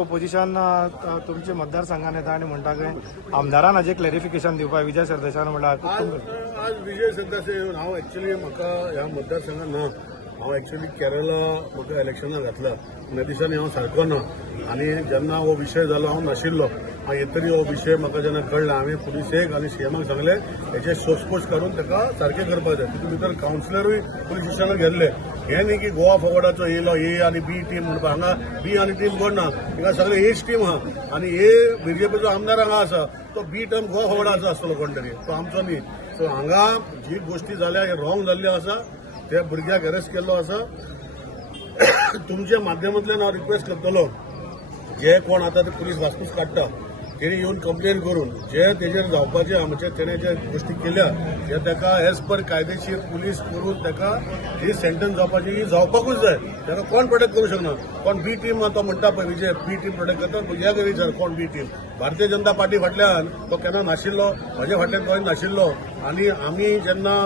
Opposition तुमचे मतदारसंघात येता आणि म्हणटा की आमदारान हाजें क्लॅरिफिकेशन दिवपाक विजय सरदेशान म्हणल्यार आज विजय सरदेसाय येवन हांव एक्चुअली म्हाका ह्या मतदारसंघात ना. हांव एक्चुअली केरळा म्हाका इलेक्शनाक घातला. ह्या दिसांनी हांव सारको ना आनी जेन्ना हो विशय जालो हांव नाशिल्लो. येतरी हो विशय म्हाका जेन्ना कळ्ळा हांवें पुलिसेक आनी सीएमाक सांगलें हेचे सोसपोस काडून ताका सारकें करपाक जाय. तितून भितर कावन्सिलरूय पुलीस स्टेशनाक गेल्ले. हें न्ही की गोवा फॉरवर्डाचो येयलो ए आनी बी टीम म्हणपाक. हांगा बी आनी टीम कोण ना, हिंगा सगळे एच टीम आहा आनी ए बीजेपीचो आमदार हांगा आसा तो बी टीम गोवा फॉरवर्डाचो आसतलो कोण तरी, तो आमचो न्ही. सो हांगा जी गोष्टी जाल्या हे रॉंग जाल्ल्यो आसा. त्या भुरग्याक अरेस्ट केल्लो आसा. तुमच्या माध्यमांतल्यान हांव रिक्वेस्ट करतलो जे कोण आतां ते पुलीस वासपूस काडटा तेणी येवन कंप्लेन करून जे तेजेर जावपाचे आमचे तेणे जे गोष्टी केल्या ते ताका एज पर कायदेशीर पुलीस करून ताका जी सेंटन्स जावपाची ही जावपाकूच जाय. ताका कोण प्रोटेक्ट करूं शकना. कोण बी टीम तो म्हणटा पळय विजय बी टीम प्रोटेक्ट करता भुरग्याक विचार कोण बी टीम. भारतीय जनता पार्टी फाटल्यान तो केन्ना नाशिल्लो, म्हजे फाटल्यान कोणी नाशिल्लो. आनी आमी जेन्ना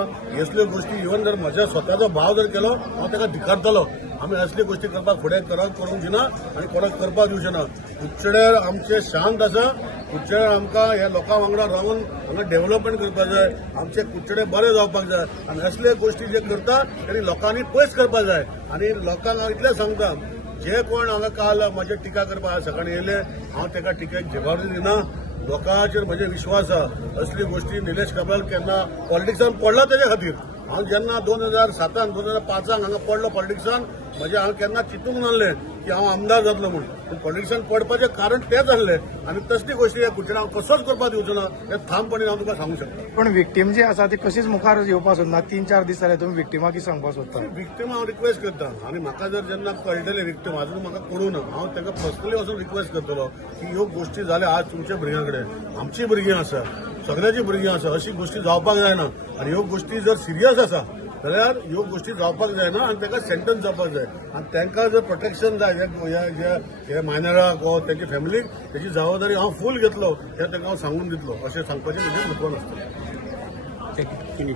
असल्यो गोष्टी इवन जर म्हज्या स्वताचो भाव जर केलो हांव ताका धिकारतलो. आमी असल्यो गोष्टी करपाक फुडें करूंक दिना आनी कोणाक करपाक दिवचे ना. कुडचडेर आमचे शांत आसा. कुडचडेर आमकां ह्या लोकां वांगडा रावन हांगा डेव्हलपमेंट करपाक जाय. आमचे कुडचडे बरें जावपाक जाय आनी असले गोष्टी जे करता तेणी लोकांनी पयस करपाक जाय. आनी लोकांक हांव इतलें सांगता जे कोण हांगा काल म्हजे टिका करपाक सकाळीं येयले हांव ताका टिकेक जबाबदारी दिना. लोकांचेर म्हजे विश्वास आसा. असली गोष्टी निलेश काब्राल केन्ना पॉलिटिक्सान पडला तेजे खातीर. हांव जेन्ना 2007 2005 हांगा पडलो पॉलिटिक्सान म्हणजे हांवें केन्ना चिंतूंक नासलें की हांव आमदार जातलो म्हणून. पूण पॉलिटिक्सान पडपाचें कारण तेंच आसलें आनी तसली गोश्टी ह्या कुडचड्यार हांव कसोच करपाक दिवचो ना हें ठामपणान हांव तुका सांगूंक शकता. पण विक्टीम जी आसा ती कशीच मुखार येवपाक सोदना. 3-4 दीस जाले तुमी विक्टिमाक कितें सांगपाक सोदता? विक्टीम हांव रिक्वेस्ट करता आनी म्हाका जर जेन्ना कळटले विक्टीम अजून म्हाका कळूं ना हांव ताका पर्सनली वचून रिक्वेस्ट करतलो की ह्यो गोश्टी जाल्या आज तुमच्या भुरग्यां कडेन आमचीं भुरगीं आसा सगळ्याची भुरगीं आसा. अशी गोश्टी जावपाक जायना आनी ह्यो गोश्टी जर सिरियस आसा जाल्यार ह्यो गोश्टी जावपाक जायना आनी ताका सेंटन्स जावपाक जाय. आनी तांकां जर प्रोटेक्शन जाय हे मायनराक वा तेजे फॅमिलीक तेजी जबाबदारी हांव फूल घेतलो हे ताका हांव सांगून दितलो. अशें सांगपाचें म्हजें म्हत्व आसतलें.